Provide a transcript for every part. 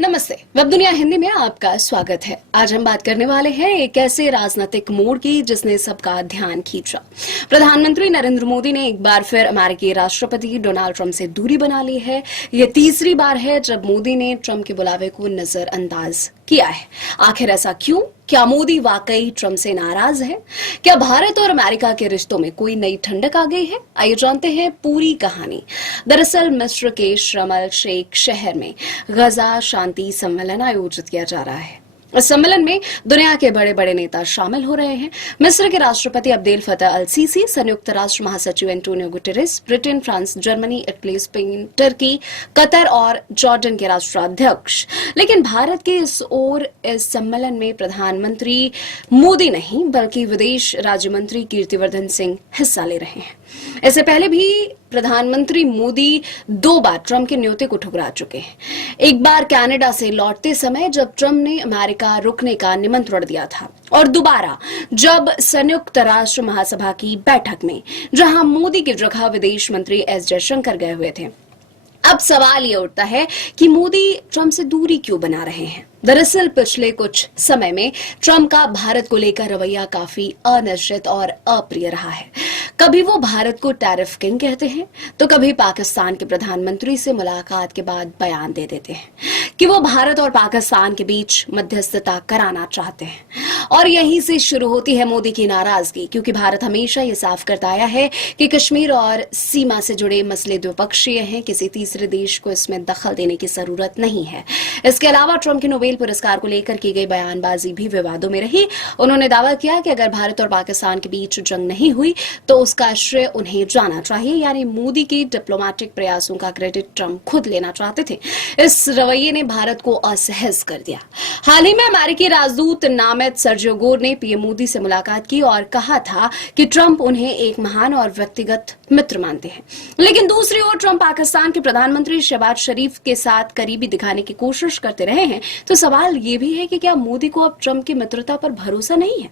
नमस्ते। वेब दुनिया हिंदी में आपका स्वागत है। आज हम बात करने वाले हैं एक ऐसे राजनीतिक मोड़ की जिसने सबका ध्यान खींचा। प्रधानमंत्री नरेंद्र मोदी ने एक बार फिर अमेरिकी राष्ट्रपति डोनाल्ड ट्रंप से दूरी बना ली है। ये तीसरी बार है जब मोदी ने ट्रंप के बुलावे को नजरअंदाज किया है। आखिर ऐसा क्यों? क्या मोदी वाकई ट्रंप से नाराज है? क्या भारत और अमेरिका के रिश्तों में कोई नई ठंडक आ गई है? आइए जानते हैं पूरी कहानी। दरअसल मिस्र के शर्म अल शेख शहर में गजा शांति सम्मेलन आयोजित किया जा रहा है। इस सम्मेलन में दुनिया के बड़े बड़े नेता शामिल हो रहे हैं। मिस्र के राष्ट्रपति अब्देल फतह अल सीसी, संयुक्त राष्ट्र महासचिव Antonio Guterres, Britain, France, Germany, Italy, Spain, तुर्की, कतर और जॉर्डन के राष्ट्राध्यक्ष। लेकिन भारत के इस ओर इस सम्मेलन में प्रधानमंत्री मोदी नहीं बल्कि विदेश राज्य मंत्री कीर्तिवर्धन सिंह हिस्सा ले रहे हैं। इससे पहले भी प्रधानमंत्री मोदी 2 बार ट्रंप के न्योते को ठुकरा चुके हैं। एक बार कनाडा से लौटते समय जब ट्रंप ने अमेरिका रुकने का निमंत्रण दिया था, और दोबारा जब संयुक्त राष्ट्र महासभा की बैठक में जहां मोदी की जगह विदेश मंत्री एस जयशंकर गए हुए थे। अब सवाल ये उठता है कि मोदी ट्रंप से दूरी क्यों बना रहे हैं। दरअसल पिछले कुछ समय में ट्रंप का भारत को लेकर रवैया काफी अनिश्चित और अप्रिय रहा है। कभी वो भारत को टैरिफ किंग कहते हैं तो कभी पाकिस्तान के प्रधानमंत्री से मुलाकात के बाद बयान दे देते हैं कि वो भारत और पाकिस्तान के बीच मध्यस्थता कराना चाहते हैं। और यहीं से शुरू होती है मोदी की नाराजगी, क्योंकि भारत हमेशा ये साफ करता आया है कि कश्मीर और सीमा से जुड़े मसले द्विपक्षीय हैं, किसी तीसरे देश को इसमें दखल देने की जरूरत नहीं है। इसके अलावा ट्रंप के नोबेल पुरस्कार को लेकर की गई बयानबाजी भी विवादों में रही। उन्होंने दावा किया कि अगर भारत और पाकिस्तान के बीच जंग नहीं हुई तो उसका श्रेय उन्हें जाना चाहिए, यानी मोदी के डिप्लोमेटिक प्रयासों का क्रेडिट ट्रंप खुद लेना चाहते थे। इस रवैये ने भारत को असहज कर दिया। हाल ही में अमेरिकी राजदूत नामित सर्जियो गोर ने पीएम मोदी से मुलाकात की और कहा था कि ट्रंप उन्हें एक महान और व्यक्तिगत मित्र मानते हैं। लेकिन दूसरी ओर ट्रंप पाकिस्तान के प्रधानमंत्री शहबाज शरीफ के साथ करीबी दिखाने की कोशिश करते रहे हैं। तो सवाल ये भी है कि क्या मोदी को अब ट्रंप की मित्रता पर भरोसा नहीं है?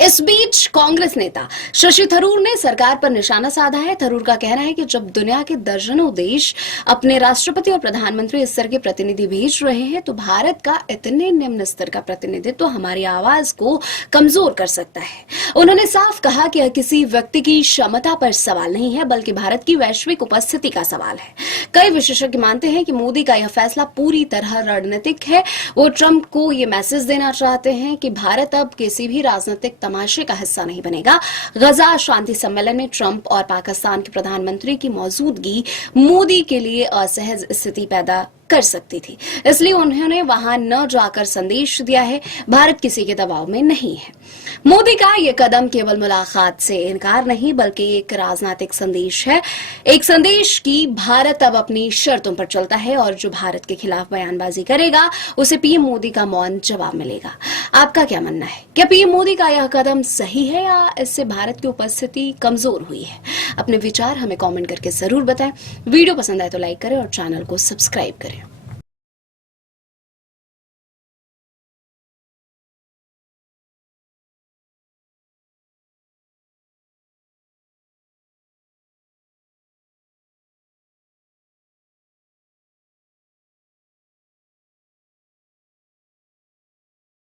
इस बीच कांग्रेस नेता शशि थरूर ने सरकार पर निशाना साधा है। थरूर का कहना है कि जब दुनिया के दर्जनों देश अपने राष्ट्रपति और प्रधानमंत्री स्तर के प्रतिनिधि भेज रहे हैं तो भारत का इतने निम्न स्तर का प्रतिनिधित्व तो हमारी आवाज को कमजोर कर सकता है। उन्होंने साफ कहा कि यह किसी व्यक्ति की क्षमता पर सवाल नहीं है बल्कि भारत की वैश्विक उपस्थिति का सवाल है। कई विशेषज्ञ मानते हैं कि मोदी का यह फैसला पूरी तरह रणनीतिक है। वो ट्रंप को ये मैसेज देना चाहते हैं कि भारत अब किसी भी राजनीतिक तमाशे का हिस्सा नहीं बनेगा। गजा शांति सम्मेलन में ट्रंप और पाकिस्तान के प्रधानमंत्री की मौजूदगी मोदी के लिए असहज स्थिति पैदा कर सकती थी, इसलिए उन्होंने वहां न जाकर संदेश दिया है। भारत किसी के दबाव में नहीं है। मोदी का यह कदम केवल मुलाकात से इनकार नहीं बल्कि एक राजनीतिक संदेश है, एक संदेश कि भारत अब अपनी शर्तों पर चलता है और जो भारत के खिलाफ बयानबाजी करेगा उसे पीएम मोदी का मौन जवाब मिलेगा। आपका क्या मानना है? क्या पीएम मोदी का यह कदम सही है या इससे भारत की उपस्थिति कमजोर हुई है? अपने विचार हमें कमेंट करके जरूर बताएं। वीडियो पसंद आए तो लाइक करें और चैनल को सब्सक्राइब करें।